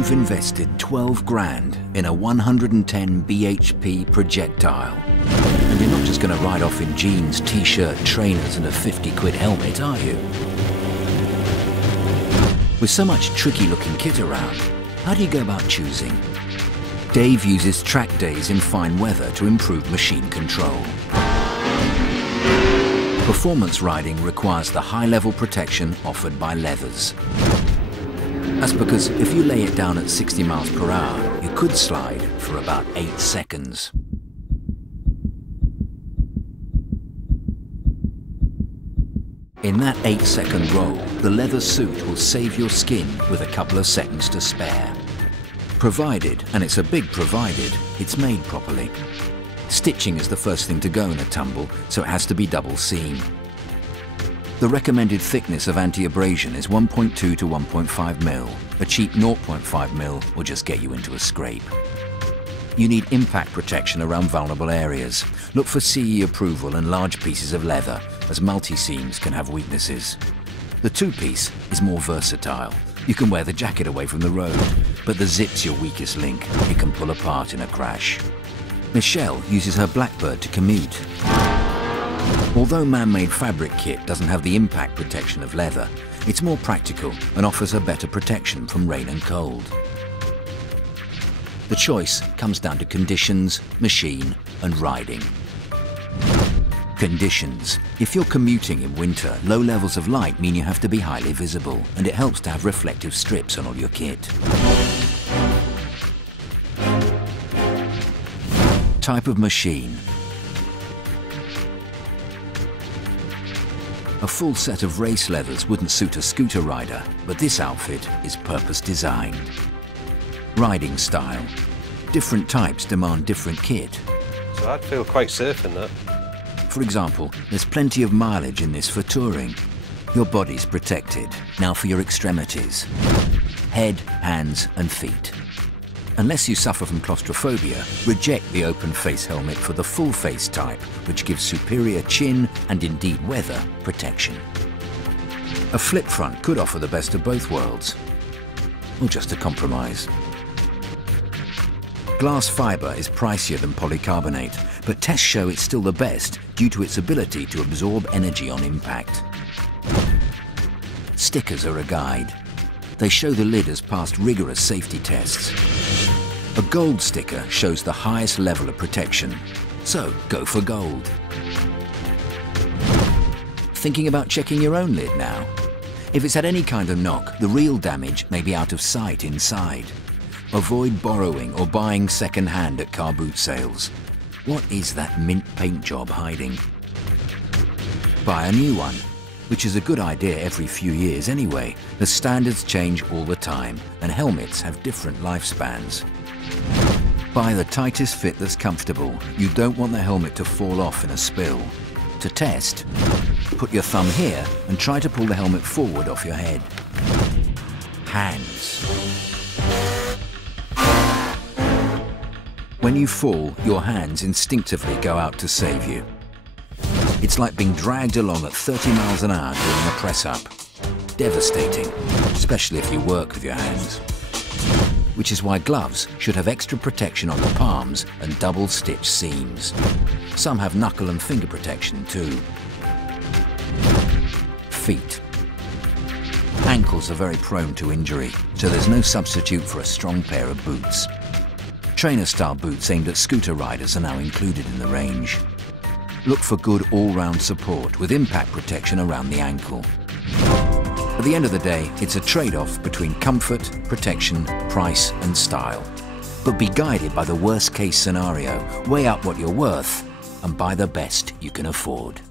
You've invested 12 grand in a 110 bhp projectile. And you're not just going to ride off in jeans, t-shirt, trainers and a 50 quid helmet, are you? With so much tricky looking kit around, how do you go about choosing? Dave uses track days in fine weather to improve machine control. Performance riding requires the high-level protection offered by leathers. That's because if you lay it down at 60 miles per hour, you could slide for about 8 seconds. In that 8-second roll, the leather suit will save your skin with a couple of seconds to spare. Provided, and it's a big provided, it's made properly. Stitching is the first thing to go in a tumble, so it has to be double seam. The recommended thickness of anti-abrasion is 1.2 to 1.5 mil. A cheap 0.5 mil will just get you into a scrape. You need impact protection around vulnerable areas. Look for CE approval and large pieces of leather, as multi-seams can have weaknesses. The two-piece is more versatile. You can wear the jacket away from the road, but the zip's your weakest link. It can pull apart in a crash. Michelle uses her Blackbird to commute. Although man-made fabric kit doesn't have the impact protection of leather, it's more practical and offers a better protection from rain and cold. The choice comes down to conditions, machine and riding. Conditions. If you're commuting in winter, low levels of light mean you have to be highly visible, and it helps to have reflective strips on all your kit. Type of machine. A full set of race leathers wouldn't suit a scooter rider, but this outfit is purpose designed. Riding style. Different types demand different kit. So I'd feel quite safe in that. For example, there's plenty of mileage in this for touring. Your body's protected. Now for your extremities. Head, hands and feet. Unless you suffer from claustrophobia, reject the open face helmet for the full face type, which gives superior chin and indeed weather protection. A flip front could offer the best of both worlds, or just a compromise. Glass fibre is pricier than polycarbonate, but tests show it's still the best due to its ability to absorb energy on impact. Stickers are a guide. They show the lid has passed rigorous safety tests. A gold sticker shows the highest level of protection, so go for gold. Thinking about checking your own lid now? If it's had any kind of knock, the real damage may be out of sight inside. Avoid borrowing or buying second-hand at car boot sales. What is that mint paint job hiding? Buy a new one, which is a good idea every few years anyway. The standards change all the time, and helmets have different lifespans. Buy the tightest fit that's comfortable. You don't want the helmet to fall off in a spill. To test, put your thumb here and try to pull the helmet forward off your head. Hands. When you fall, your hands instinctively go out to save you. It's like being dragged along at 30 miles an hour during a press-up. Devastating, especially if you work with your hands. Which is why gloves should have extra protection on the palms and double-stitched seams. Some have knuckle and finger protection too. Feet. Ankles are very prone to injury, so there's no substitute for a strong pair of boots. Trainer-style boots aimed at scooter riders are now included in the range. Look for good all-round support with impact protection around the ankle. At the end of the day, it's a trade-off between comfort, protection, price and style. But be guided by the worst-case scenario, weigh up what you're worth and buy the best you can afford.